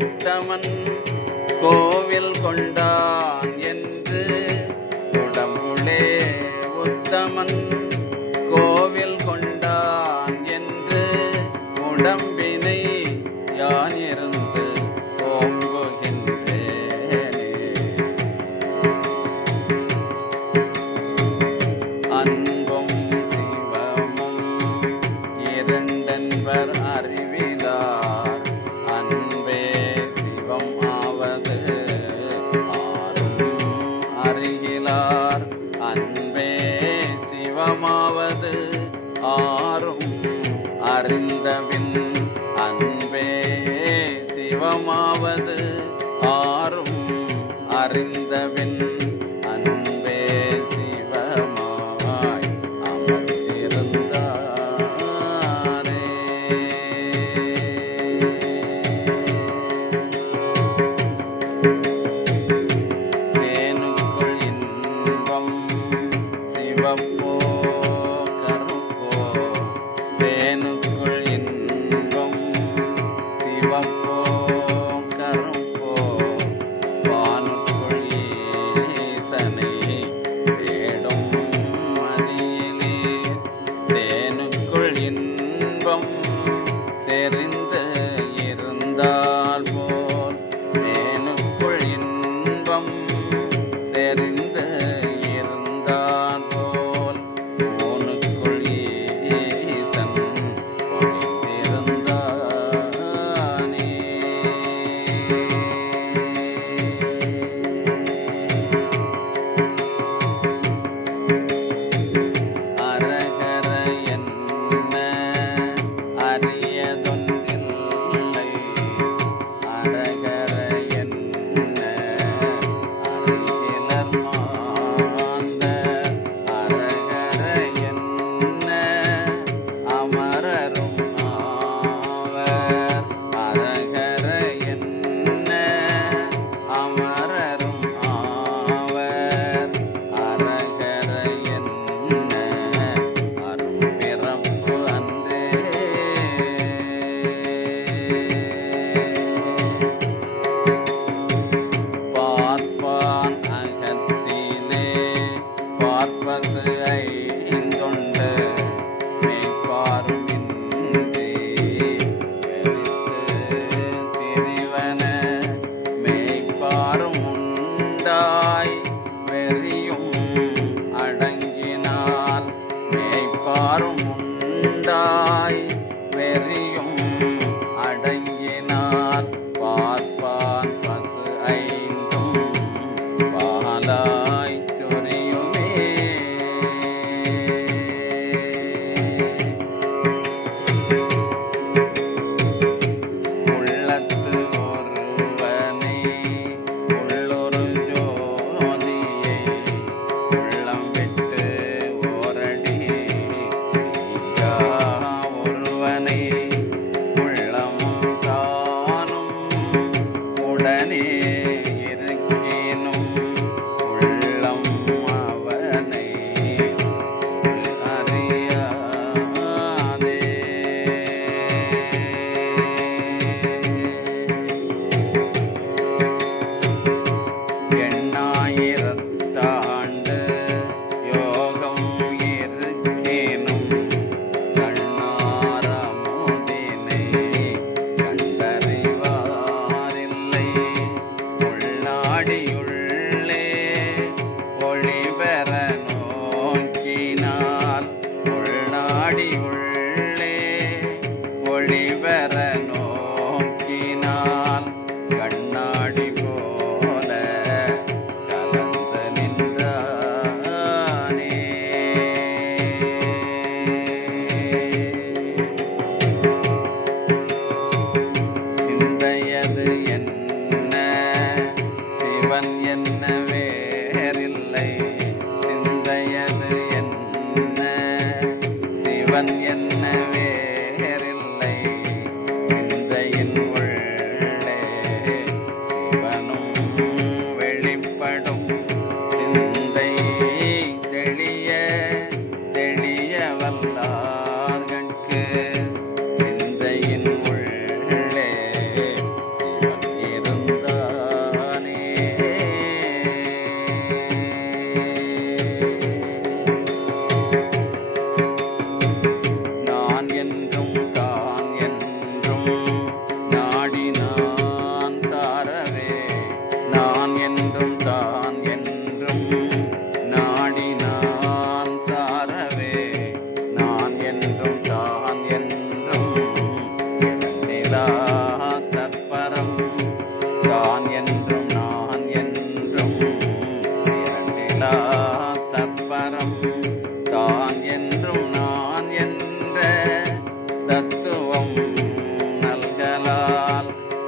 உத்தமன் கோவில் கொண்டான் என்று உடம்புளே உத்தமன் கோவில் கொண்டான் என்று உடம்பினை யானிருந்து ஓங்குகின்றேனே. அன்பும் சிவமும் இரண்டென்பர் அறிவிலார் அன்பே சிவம் ஆவது ஆறும்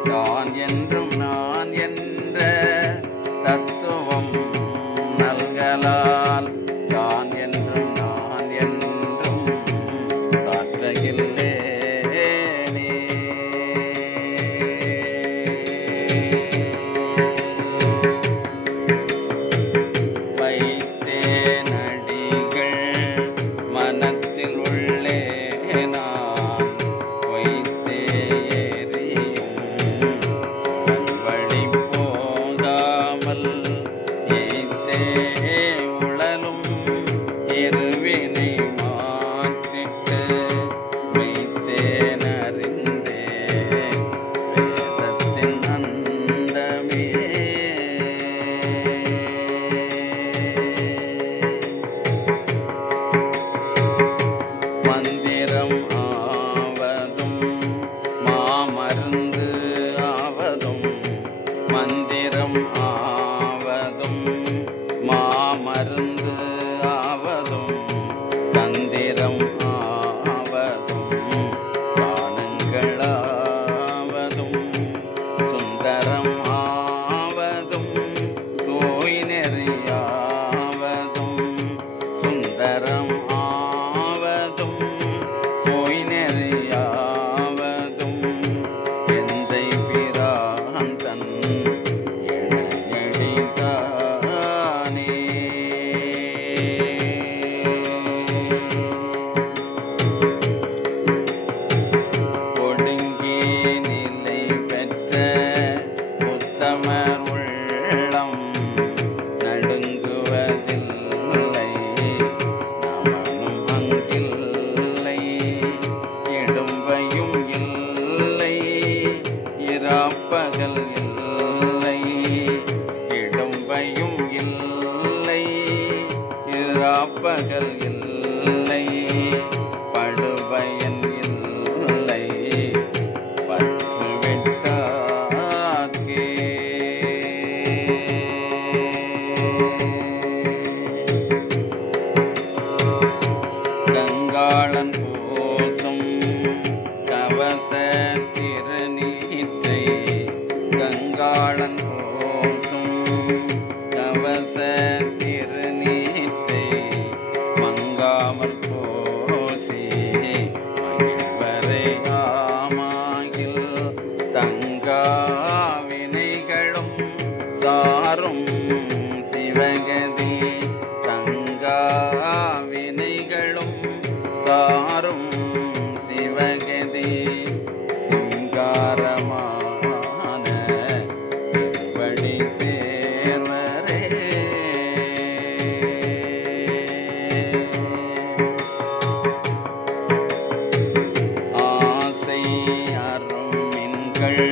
தான் என்றும் நான் என்ற தத்துவம் நல்கலால் தான் என்றும் நான் என்றும் சாற்றுகில்லேனே. வைத்தேன் அடிகள் மனத்தில் உள்ளே நான் வைத்தே எரியும் உடன்படி போகாமல் ஏத்தே உழலும் இருவினை மாற்றிட்டு வைத்தேன் அறிந்தே வேதத்தின் அந்தமே. மந்திரம் ஆவதும் மாமருந்து ஆவதும் மந்திரம் ஆவதும் மாமருந்து ஆவதும் தந்திரம் ஆவதும் தானங்களாவதும் சுந்தரம் ஆவதும் தோய் நெறியாவதும் சுந்தரம் ஆவதும் தோய் நெறியாவதும் எந்தை பிராந்தன் இணையடித்தானே. ஒடுங்கி நிலை பெற்ற உத்தமர் உள்ளம் நடுங்குவதில்லை நமனும் அங்கில்லை இடும்பையும் இல்லை இராப்பகல் இல்லை இடும்பையும் இல்லை இராப்பகல் இல்லை படுபயன் இல்லை பற்று விட்டாக்கே. கங்காளன் பூசும் கவச திருநீற்றை கங்காளன் பூசும் கவச திருநீற்றை மங்காமல் பூசி மகிழ்வரை ஆமாகில் தங்கா வினைகளும் சாரும் சிவகதி தங்கா வினைகளும் சாரும் சிவகதி சிங்காரமான திருவடி சேர்வரே. ஆசை அருமின்கள்